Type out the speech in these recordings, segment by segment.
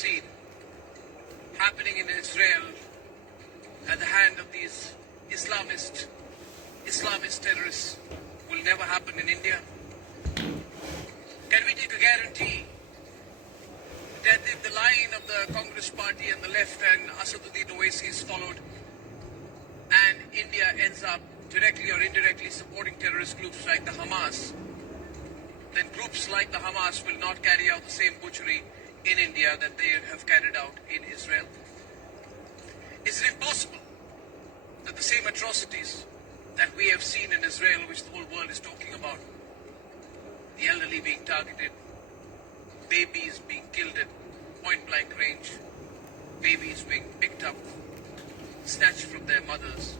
seen happening in Israel at the hand of these Islamist terrorists will never happen in India? Can we take a guarantee that if the line of the Congress party and the left and Asaduddin Owaisi is followed and India ends up directly or indirectly supporting terrorist groups like the Hamas, then groups like the Hamas will not carry out the same butchery in India that they have carried out in Israel? Is it impossible that the same atrocities that we have seen in Israel, which the whole world is talking about, the elderly being targeted, babies being killed at point-blank range, babies being picked up, snatched from their mothers,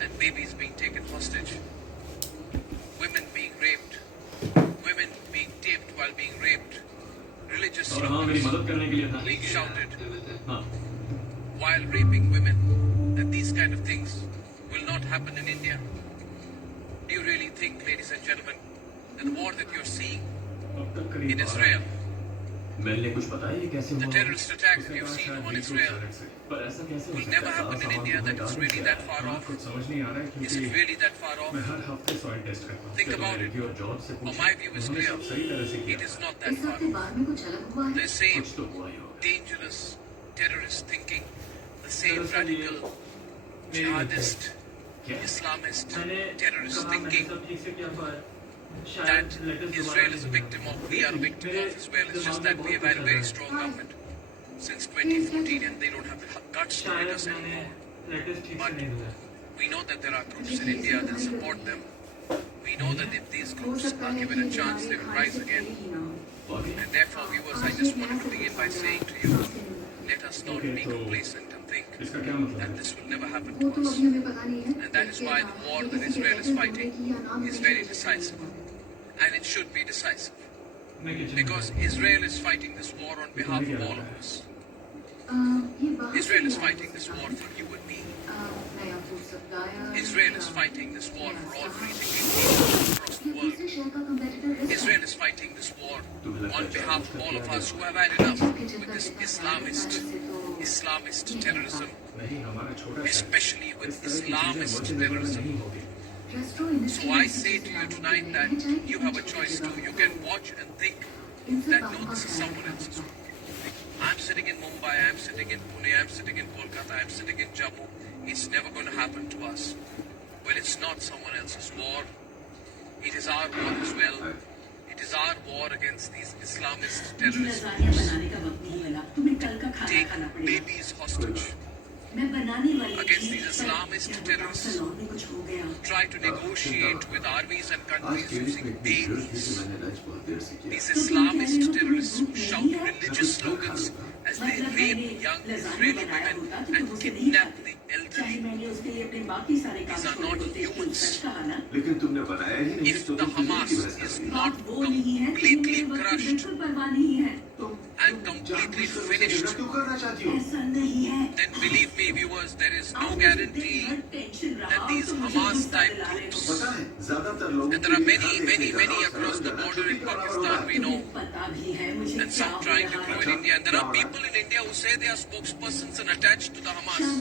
and babies being taken hostage, women being raped, women being taped while being raped, religious slogans being shouted while raping women, that these kind of things will not happen in India? Do you really think, ladies and gentlemen, that the war that you're seeing in Israel, the terrorist attack that you've seen on Israel, will never happen in India, that it's really that far off? Is it really that far off? Think about it. Well, my view is clear. It is not that far off. The same dangerous terrorist thinking, the same radical jihadist, Islamist terrorist thinking that Israel is a victim of, we are a victim of as well. It's just that we have had a very strong government since 2014 and they don't have the guts to let us anymore. But we know that there are groups in India that support them. We know that if these groups are given a chance, they will rise again. And therefore, viewers, I just wanted to begin by saying to you, let us not be complacent and think that this will never happen to us. And that is why the war that Israel is fighting is very decisive. And it should be decisive. Because Israel is fighting this war on behalf of all of us. Israel is fighting this war for you and me. Israel is fighting this war for all breathing beings across the world. Israel is fighting this war on behalf of all of us who have had enough with this Islamist terrorism, especially with Islamist terrorism. So I say to you tonight that you have a choice too. You can watch and think that no, this is someone else's war. I'm sitting in Mumbai, I'm sitting in Pune, I'm sitting in Kolkata, I'm sitting in Jammu. It's never going to happen to us. Well, it's not someone else's war. It is our war as well. It is our war against these Islamist terrorist groups who take babies hostage. Against these Islamist terrorists who try to negotiate with armies and countries using babies. These Islamist terrorists who shout religious slogans as they rape young Israeli women and kidnap the elderly. These are not humans. If the Hamas is not completely crushed and completely finished, then believe me, viewers, there is no guarantee that these Hamas-type groups, and there are many across the border in Pakistan, we know, and some trying to grow in India, and there are people in India who say they are spokespersons and attached to the Hamas.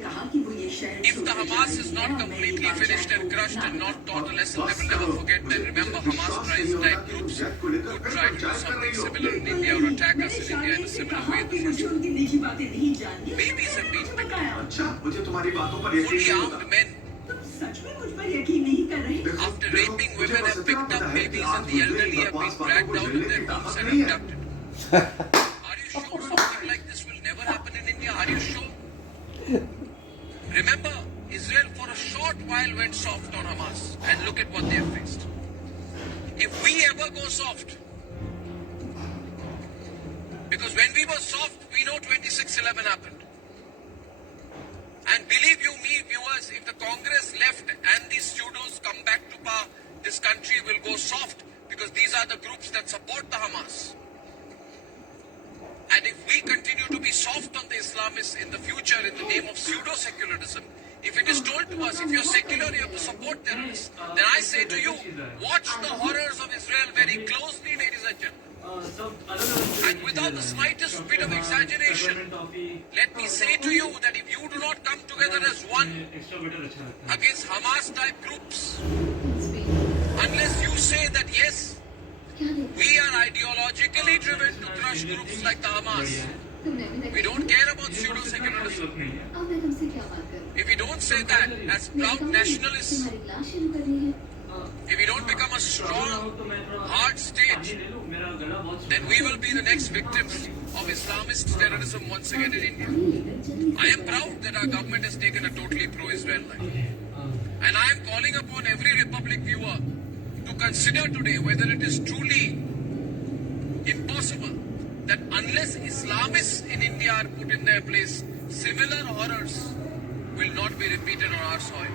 If the Hamas is not completely finished and crushed and not taught a lesson they will never forget, then remember Hamas-type groups could try to do something similar in India or attack us in India in a similar way in the future. Babies have been picked up. Fully armed men, after raping women, have picked up babies and the elderly have been dragged out of their homes and abducted. Are you sure something like this will never happen in India? Are you sure? Remember, Israel for a short while went soft on Hamas, and look at what they have faced. If we ever go soft, because when we were soft, we know 26/11 happened. And believe you me, viewers, if the Congress left and these pseudos come back to power, this country will go soft, because these are the groups that support the Hamas. And if we continue to be soft on the Islamists in the future in the name of pseudo-secularism, if it is told to Hamas. If you're secular, you have to support terrorists. Then I say to you, watch the horrors of Israel very closely, ladies and gentlemen. And without the slightest bit of exaggeration, let me say to you that if you do not come together as one against Hamas-type groups, unless you say that yes, we are ideologically driven to crush groups like the Hamas, we don't care about pseudo-secularism. If we don't say that as proud nationalists, if we don't become a strong, hard state, then we will be the next victims of Islamist terrorism once again in India. I am proud that our government has taken a totally pro-Israel line. And I am calling upon every Republic viewer to consider today whether it is truly impossible that unless Islamists in India are put in their place, similar horrors will not be repeated on our soil.